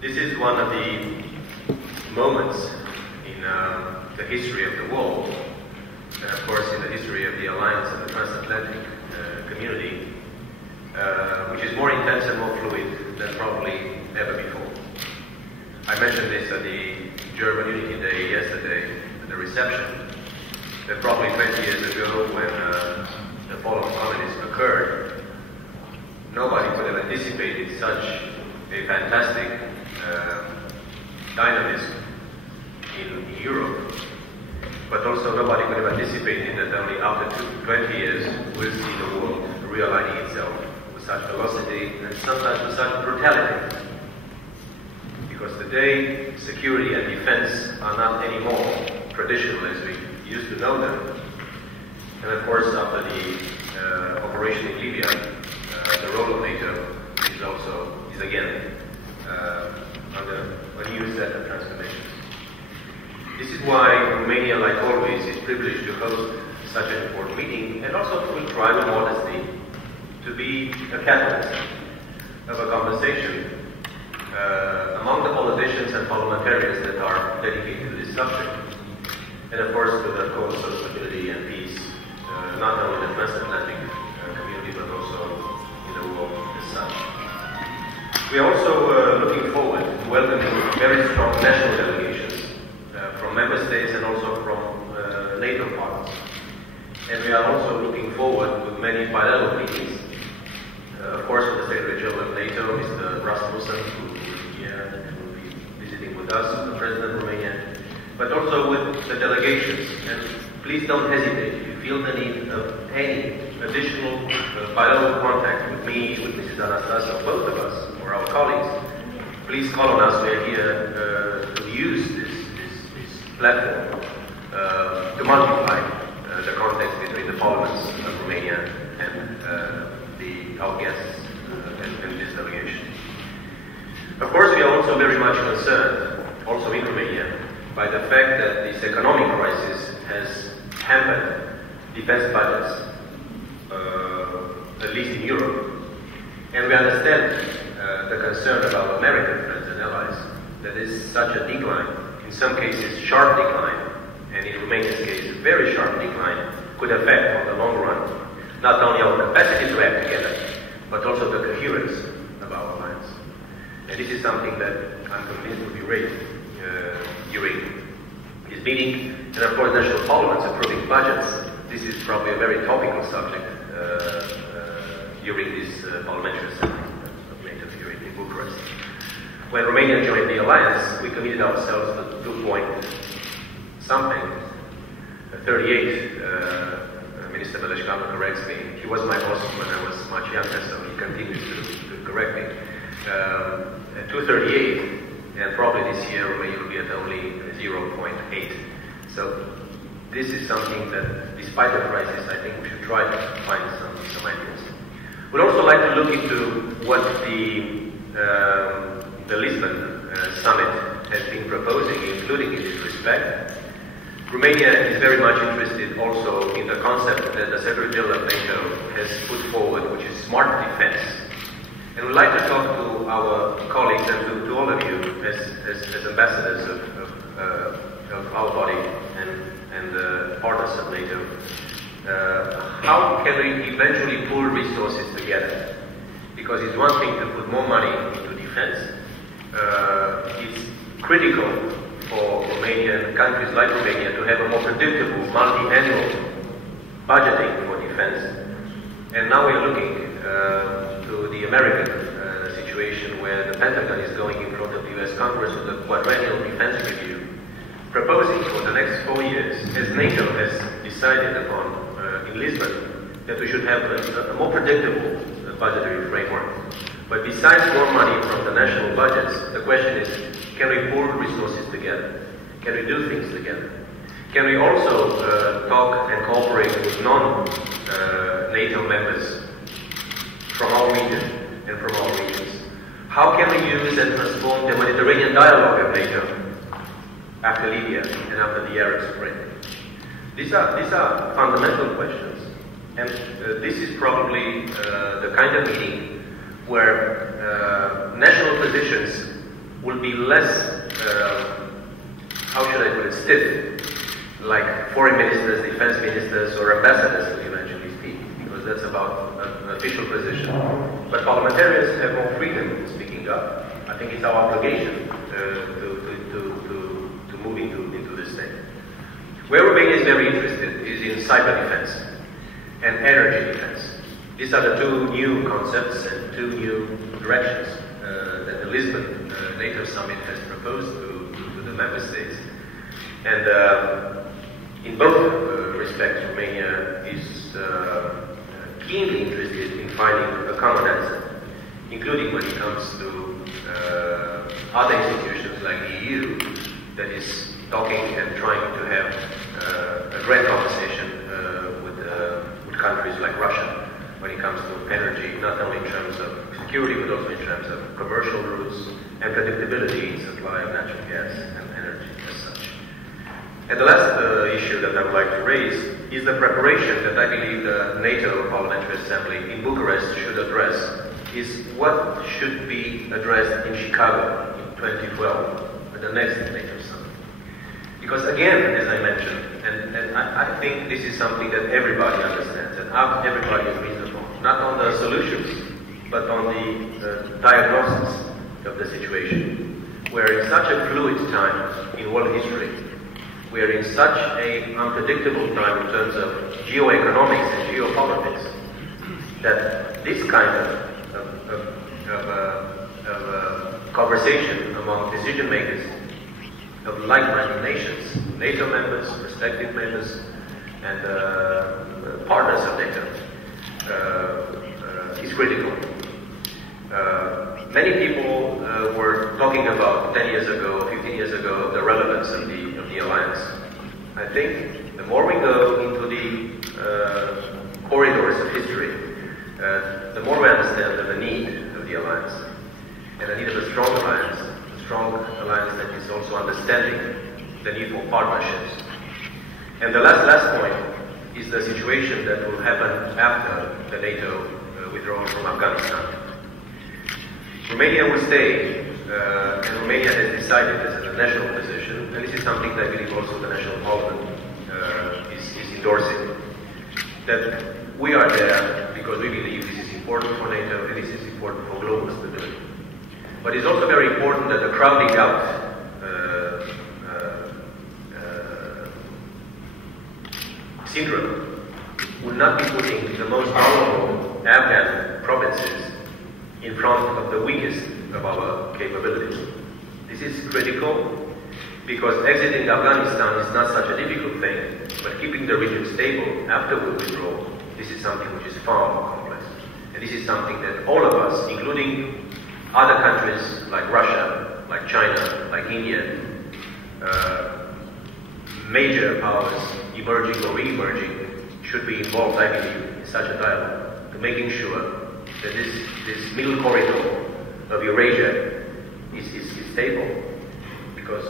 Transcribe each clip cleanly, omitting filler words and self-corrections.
This is one of the moments in the history of the world, and of course in the history of the alliance of the transatlantic community, which is more intense and more fluid than probably ever before. I mentioned this at the Reuniune Day yesterday, at the reception, that probably 20 years ago when the fall of communism occurred, nobody could have anticipated such a fantastic dynamism in Europe, but also nobody could have anticipated that only after 20 years we'll see the world realigning itself with such velocity and sometimes with such brutality. Because today, security and defense are not anymore traditional as we used to know them. And of course, after the operation in Libya, the role of NATO is again under a new set of transformations. This is why Romania, like always, is privileged to host such an important meeting, and also will try with modesty to be a catalyst of a conversation among the politicians and parliamentarians that are dedicated to this subject, and of course to the cause of stability and peace, not only in the transatlantic community but also in the world as such. We are also looking forward to welcoming very strong national delegations from member states and also from NATO partners. And we are also looking forward to many bilateral meetings, of course with the Secretary General of NATO, Mr. Rasmussen, who is here and will be visiting with us, the President of Romania, but also with the delegations. And please don't hesitate. If you feel the need of any additional bilateral contact with me, with Mrs. Anastasia, both of us, or our colleagues, please call on us. We are here to use this platform to multiply the contacts between the parliaments of Romania and our guests and this delegation. Of course, we are also very much concerned, also in Romania, by the fact that this economic crisis has hampered defense budgets, at least in Europe. And we understand the concern of our American friends and allies that is such a decline, in some cases sharp decline, and in Romania's case a very sharp decline, could affect on the long run not only our capacity to act together, but also the coherence of our alliance. And this is something that I'm convinced will be raised during this meeting, and of course national parliaments approving budgets. This is probably a very topical subject during this parliamentary assembly of NATO here in Bucharest. When Romania joined the alliance, we committed ourselves to 2-point-something, 38. Minister Meleshkava corrects me. He was my boss when I was much younger, so he continues to correct me. 238, and probably this year Romania will be at only 0.8. So this is something that, despite the crisis, I think we should try to find some ideas. We'd also like to look into what the Lisbon summit has been proposing, including in this respect. Romania is very much interested also in the concept that the Secretary General of NATO has put forward, which is smart defense. And we'd like to talk to our colleagues and to all of you as ambassadors of our body and partners of NATO. How can we eventually pool resources together? Because it's one thing to put more money into defense. It's critical for Romania and countries like Romania to have a more predictable multi-annual budgeting for defense. And now we're looking to the American situation where the Pentagon is going in front of the US Congress with a quadrennial defense review, proposing for the next 4 years, as NATO has decided upon in Lisbon, that we should have a more predictable budgetary framework. But besides more money from the national budgets, the question is, can we pool resources together? Can we do things together? Can we also talk and cooperate with non-NATO members from our region and from our regions? How can we use and transform the Mediterranean dialogue of NATO after Libya and after the Arab Spring? These are fundamental questions, and this is probably the kind of meeting where national positions will be less, how should I put it, stiff, like foreign ministers, defense ministers, or ambassadors will eventually speak, because that's about an official position. But parliamentarians have more freedom in speaking up. I think it's our obligation to move into this thing. Where Romania is very interested is in cyber defense and energy defense. These are the two new concepts and two new directions that the Lisbon NATO summit has proposed to the member states. And in both respects, Romania is keenly interested in finding a common answer, including when it comes to other institutions like the EU, that is talking and trying to have a great conversation with countries like Russia when it comes to energy, not only in terms of security, but also in terms of commercial routes and predictability in supply of natural gas and energy as such. And the last issue that I would like to raise is the preparation that I believe the NATO Parliamentary Assembly in Bucharest should address, is what should be addressed in Chicago in 2012 at the next NATO summit. Because again, as I mentioned, and I think this is something that everybody understands and everybody agrees upon, not on the solutions, but on the diagnosis of the situation. We're in such a fluid time in world history. We're in such an unpredictable time in terms of geoeconomics and geopolitics that this kind of conversation among decision makers of like-minded nations, NATO members, prospective members, and partners of NATO is critical. Many people were talking about 10 years ago, 15 years ago, the relevance of the alliance. I think the more we go into the corridors of history, the more we understand the need of the alliance, and the need of a strong alliance that is also understanding the need for partnerships. And the last point is the situation that will happen after the NATO withdrawal from Afghanistan. Romania will stay, and Romania has decided this as a national position, and this is something that I believe also the National Parliament is endorsing, that we are there because we believe this is important for NATO and this is important for global stability. But it's also very important that the crowding out syndrome will not be putting the most vulnerable Afghan provinces in front of the weakest of our capabilities. This is critical because exiting Afghanistan is not such a difficult thing, but keeping the region stable after we withdraw, this is something which is far more complex. And this is something that all of us, including other countries like Russia, like China, like India, major powers, emerging or re-emerging, should be involved, I believe, in such a dialogue, to making sure that this middle corridor of Eurasia is stable, because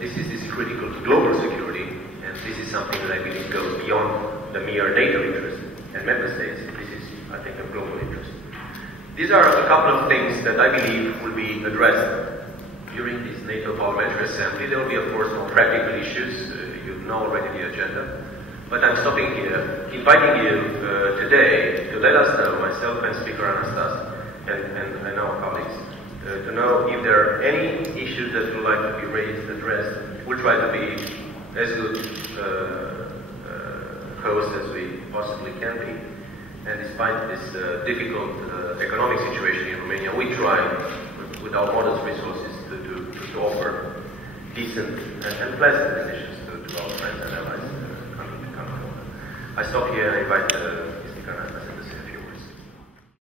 this is critical to global security, and this is something that I believe goes beyond the mere NATO interest and member states. This is, I think, a global interest. These are a couple of things that I believe will be addressed during this NATO Parliamentary Assembly. There will be, of course, more practical issues. You know already the agenda. But I'm stopping here, inviting you today to let us know, myself and Speaker Anastas, and our colleagues, to know if there are any issues that would like to be raised, addressed. We'll try to be as good host as we possibly can be. And despite this difficult economic situation in Romania, we try, with our modest resources, to offer decent and pleasant conditions to our friends and allies. I stop here and invite the Speaker.